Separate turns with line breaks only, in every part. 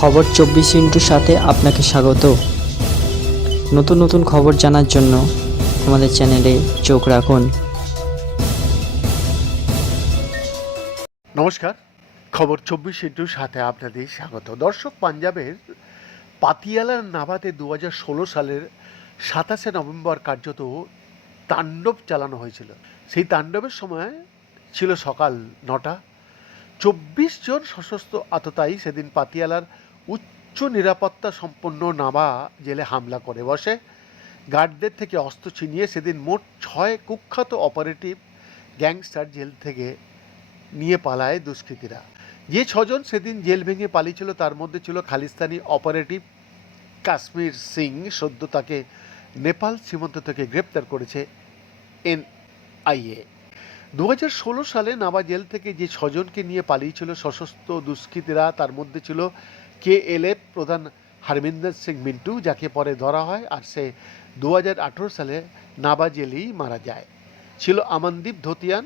খবর চব্বিশ ইন্টুর সাথে আপনাকে স্বাগত। নতুন নতুন খবর জানার জন্য আমাদের চ্যানেলে চোখ রাখুন।
নমস্কার, খবর চব্বিশ ইন্টুর সাথে আপনাদের স্বাগত। দর্শক, পাঞ্জাবের পাতিয়ালার নাভাতে দু সালের সাতাশে নভেম্বর কার্যত তাণ্ডব চালানো হয়েছিল। সেই তাণ্ডবের সময় ছিল সকাল নটা। চব্বিশ জন সশস্ত্র আততায়ী সেদিন পাতিয়ালার উচ্চ নিরাপত্তা সম্পন্ন নাভা জেলে হামলা করে বসে। গার্ডদের থেকে অস্ত্র ছিনিয়ে সেদিন মোট ছয় কুখ্যাত অপারেটিভ গ্যাংস্টার জেল থেকে নিয়ে পালায় দুষ্কৃতীরা। যে ছজন সেদিন জেল ভেঙে পালিয়েছিল তার মধ্যে ছিল খালিস্তানি অপারেটিভ কাশ্মীর সিং সদ্য তাকে নেপাল সীমান্ত থেকে গ্রেপ্তার করেছে এনআইএ। দু হাজার ষোলো সালে নাবা জেল থেকে যে ছজনকে নিয়ে পালিয়েছিল সশস্ত্র দুষ্কৃতীরা তার মধ্যে ছিল কে এল এফ প্রধান হরমিন্দর সিং মিন্টু, যাকে পরে ধরা হয় আর সে দু হাজার আঠেরো সালে নাবা মারা যায়। ছিল আমনদীপ ধোতিয়ান,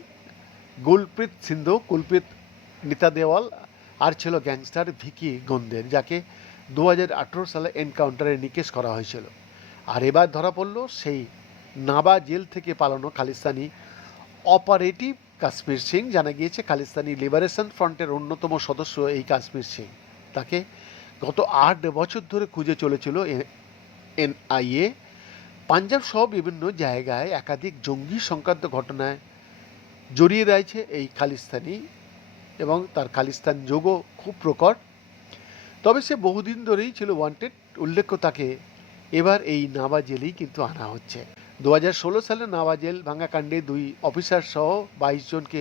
গুলপ্রীত সিন্ধু, কুলপ্রীত নিতা দেওয়াল, আর ছিল গ্যাংস্টার ভিকি গন্দের, যাকে দু হাজার আঠেরো সালে এনকাউন্টারে নিকেশ করা হয়েছিল। আর এবার ধরা পড়ল সেই নাবা জেল থেকে পালানো খালিস্তানি অপারেটিভ কাশ্মীর সিং, জানা গিয়েছে খালিস্তানি লিবারেশন ফ্রন্টের অন্যতম সদস্য এই কাশ্মীর সিং। তাকে গত আট বছর ধরে খুঁজে চলেছিল এনআইএ। পাঞ্জাব সহ বিভিন্ন জায়গায় একাধিক জঙ্গি সংক্রান্ত ঘটনায় জড়িয়ে রয়েছে এই খালিস্তানি এবং তার খালিস্তান যোগও খুব প্রকট। তবে সে বহুদিন ধরেই ছিল ওয়ান্টেড উল্লেখ্য তাকে এবার এই নাবা জেলেই কিন্তু আনা হচ্ছে। দু হাজার ষোলো সালে নাবা জেল ভাঙ্গাকাণ্ডে দুই অফিসার সহ বাইশ জনকে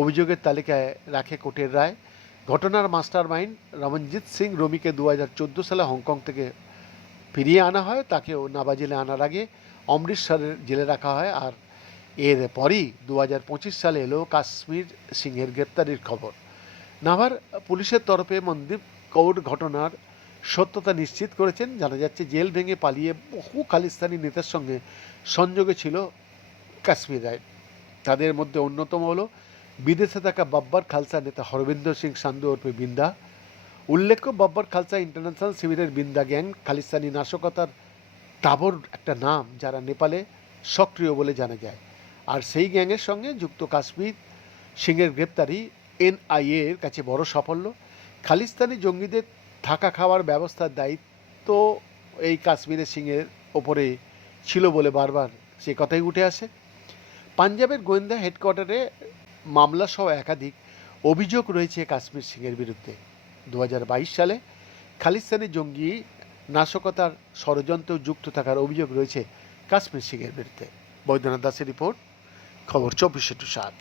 অভিযোগের তালিকায় রাখে কোর্টের রায়। ঘটনার মাস্টার মাইন্ড রমনজিৎ সিং রমিকে দু হাজার চোদ্দ সালে হংকং থেকে ফিরিয়ে আনা হয়। তাকেও নাবা জেলে আনার আগে অমৃতসরের জেলে রাখা হয় আর এর পরই দু হাজার পঁচিশ সালে এলো কাশ্মীর সিংয়ের গ্রেপ্তারির খবর। নাভার পুলিশের তরফে মনদীপ কৌর ঘটনার সত্যতা নিশ্চিত করেছেন। জানা যাচ্ছে, জেল ভেঙে পালিয়ে বহু খালিস্তানি নেতার সঙ্গে সংযোগে ছিল কাশ্মীর রায় তাদের মধ্যে অন্যতম হলো বিদেশে থাকা বাব্বার খালসা নেতা হরবিন্দর সিং সান্ধু ওরফে বিন্দা। উল্লেখ্য, বাব্বার খালসা ইন্টারন্যাশনাল শিবিরের বিন্দা গ্যাং, খালিস্তানি নাশকতার তাবর একটা নাম যারা নেপালে সক্রিয় বলে জানা যায়। আর সেই গ্যাংয়ের সঙ্গে যুক্ত কাশ্মীর সিংয়ের গ্রেপ্তারি এনআইএ এর কাছে বড় সাফল্য। খালিস্তানি জঙ্গিদের থাকা খাওয়ার ব্যবস্থার দায়িত্ব এই কাশ্মীরের সিংয়ের ওপরে ছিল বলে বারবার সে কথাই উঠে আসে। পাঞ্জাবের গোয়েন্দা হেডকোয়ার্টারে মামলা সহ একাধিক অভিযোগ রয়েছে কাশ্মীর সিংয়ের বিরুদ্ধে। দু হাজার বাইশ সালে খালিস্তানি জঙ্গি নাশকতার ষড়যন্ত্র যুক্ত থাকার অভিযোগ রয়েছে কাশ্মীর সিংয়ের বিরুদ্ধে। বৈদ্যনাথ দাসের রিপোর্ট, খবর চব্বিশে টু সাত।